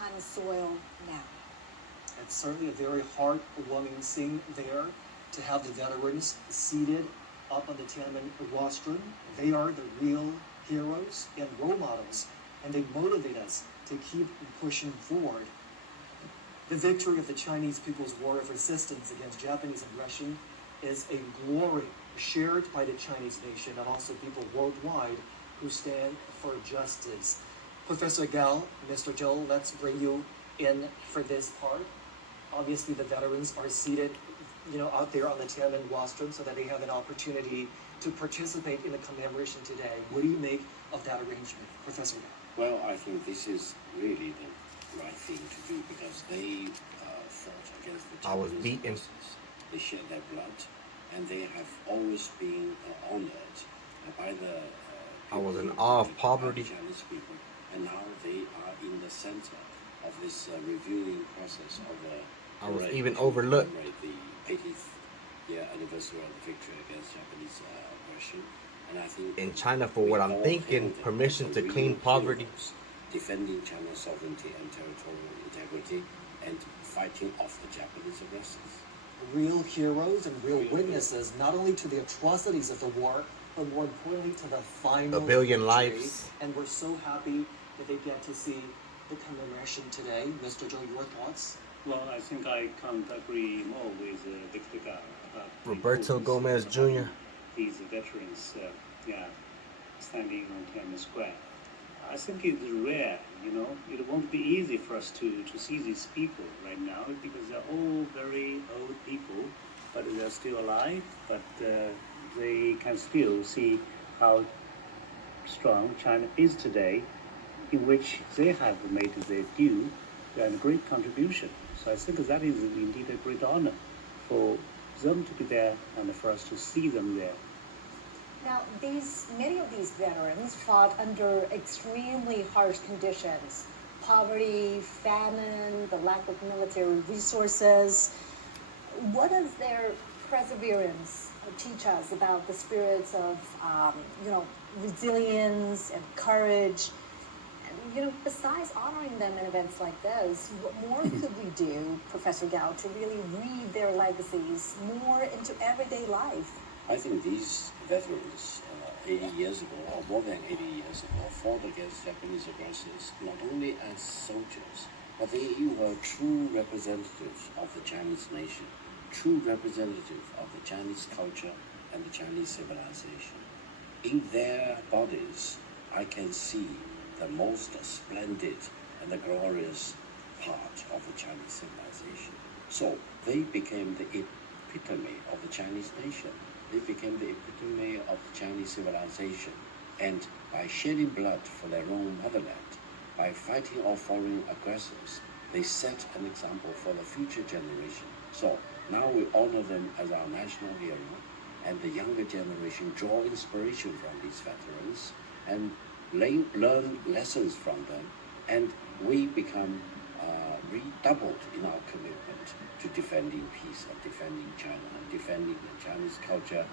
Chinese soil now? It's certainly a very heartwarming scene there to have the veterans seated up on the Tiananmen rostrum. They are the real heroes and role models, and they motivate us to keep pushing forward. The victory of the Chinese People's War of Resistance against Japanese aggression is a glory shared by the Chinese nation and also people worldwide who stand for justice. Professor Gao, Mr. Zhou, let's bring you in for this part. Obviously, the veterans are seated, out there on the Tiananmen rostrum so that they have an opportunity to participate in the commemoration today. What do you make of that arrangement, Professor Gao? Well, I think this is really the right thing to do because they fought against the I was Japanese beaten. forces. They shed their blood, and they have always been honored by the I was in people, awe of by the poverty. Chinese people, and now they are in the center of this reviewing process of the. I was parade even to overlooked. commemorate the 80th year anniversary of the victory against Japanese aggression, and I think In China, for we what I'm all thinking, hail them permission as to real clean poverty. heroes, defending China's sovereignty and territorial integrity, and fighting off the Japanese aggressors. Real heroes and real witnesses, not only to the atrocities of the war, but more importantly to the final A billion victory. lives. And we're so happy that they get to see the commemoration today. Mr. Zhou, your thoughts? Well, I think I can't agree more with Victor Gao about the Roberto importance Gomez of Jr. having these veterans, standing on Tiananmen Square. I think it's rare, it won't be easy for us to see these people right now because they're all very old people, but they're still alive, but they can still see how strong China is today, in which they have made their due and a great contribution. So I think that is indeed a great honor for them to be there and for us to see them there. Now, many of these veterans fought under extremely harsh conditions: poverty, famine, the lack of military resources. What does their perseverance teach us about the spirits of, resilience and courage? And, besides honoring them in events like this, what more could we do, Professor Gao, to really weave their legacies more into everyday life? I think these veterans, 80 years ago, or more than 80 years ago, fought against Japanese aggressors not only as soldiers, but they were true representatives of the Chinese nation, true representative of the Chinese culture and the Chinese civilization. In their bodies, I can see the most splendid and the glorious part of the Chinese civilization. So they became the epitome of the Chinese nation. They became the epitome of Chinese civilization, and by shedding blood for their own motherland, by fighting off foreign aggressors, they set an example for the future generation. So now we honor them as our national hero, and the younger generation draw inspiration from these veterans and learn lessons from them, and we become redoubled in our commitment to defending peace and defending China and defending the Chinese culture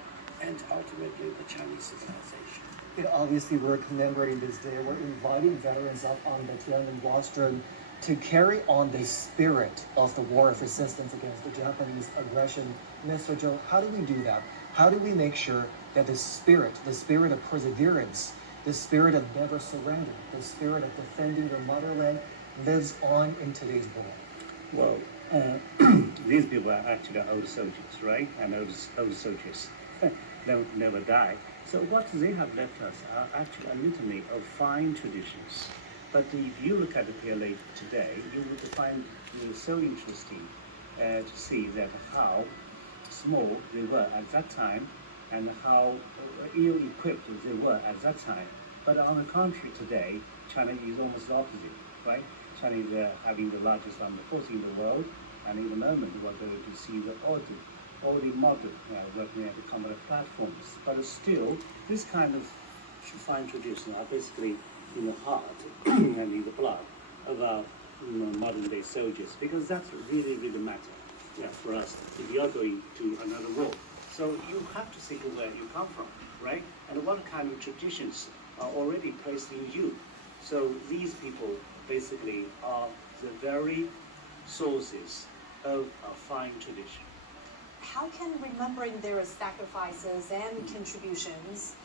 and ultimately the Chinese civilization. Obviously, we're commemorating this day. We're inviting veterans up on the Tiananmen rostrum to carry on the spirit of the war of resistance against the Japanese aggression. Mr. Zhou, how do we do that? How do we make sure that the spirit of perseverance, the spirit of never surrender, the spirit of defending your motherland lives on in today's world? Well, these people are actually old soldiers, right? And old soldiers don't never die. So what they have left us are actually a litany of fine traditions. But if you look at the PLA today, you would find it so interesting to see that how small they were at that time and how ill-equipped they were at that time. But on the contrary, today, China is almost the opposite, right? China is having the largest armed force in the world, and in the moment we're going to see all the modern working at the common platforms. But still, this kind of fine traditions are basically in the heart and in the blood of our modern day soldiers, because that's really matter for us if you are going to another war. So you have to think of where you come from, right? And what kind of traditions are already placed in you. So these people basically are the very sources of a fine tradition. How can remembering their sacrifices and contributions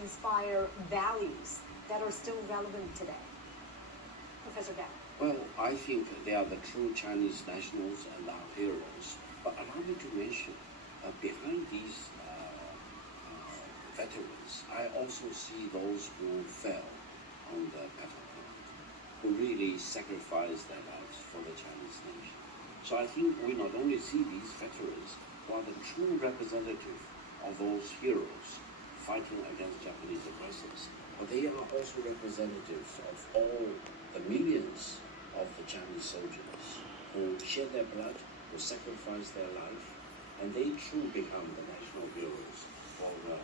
inspire values that are still relevant today? Professor Gao. Well, I think they are the true Chinese nationals and our heroes. But allow me to mention, behind these veterans, I also see those who fell on the battlefield, who really sacrificed their lives for the Chinese nation. So I think we not only see these veterans who are the true representative of those heroes fighting against Japanese aggressors, but they are also representatives of all the millions of the Chinese soldiers who shed their blood, who sacrificed their life, and they too become the national heroes for the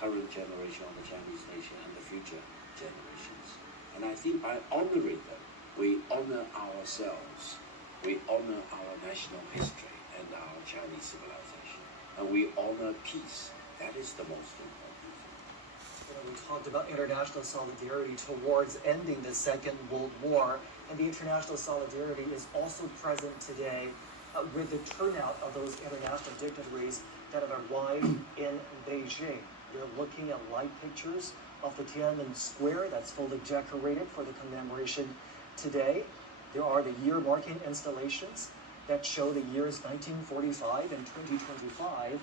current generation of the Chinese nation and the future generations. And I think by honoring them, we honor ourselves, we honor our national history and our Chinese civilization, and we honor peace. That is the most important thing. We talked about international solidarity towards ending the Second World War, and the international solidarity is also present today with the turnout of those international dignitaries that have arrived in Beijing. We're looking at light pictures of the Tiananmen Square that's fully decorated for the commemoration today. There are the year marking installations that show the years 1945 and 2025.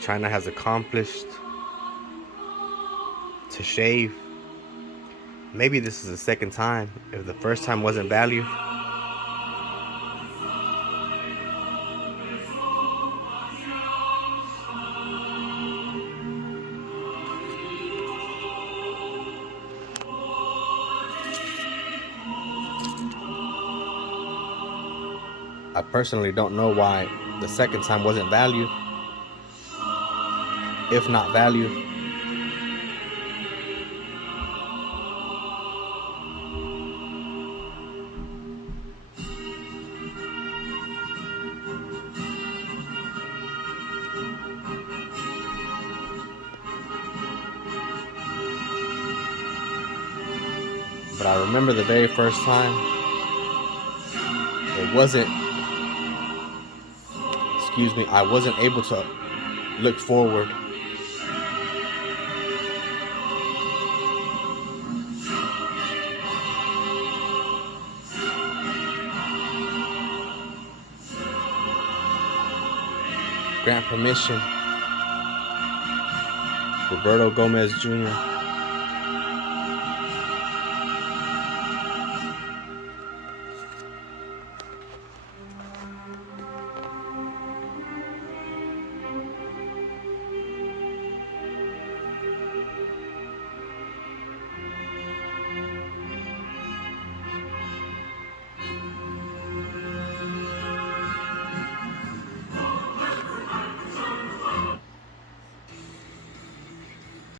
China has accomplished to shave. Maybe this is the second time, if the first time wasn't value. I personally don't know why the second time wasn't value. If not value. But I remember the very first time, I wasn't able to look forward. Grant permission, Roberto Gomez Jr.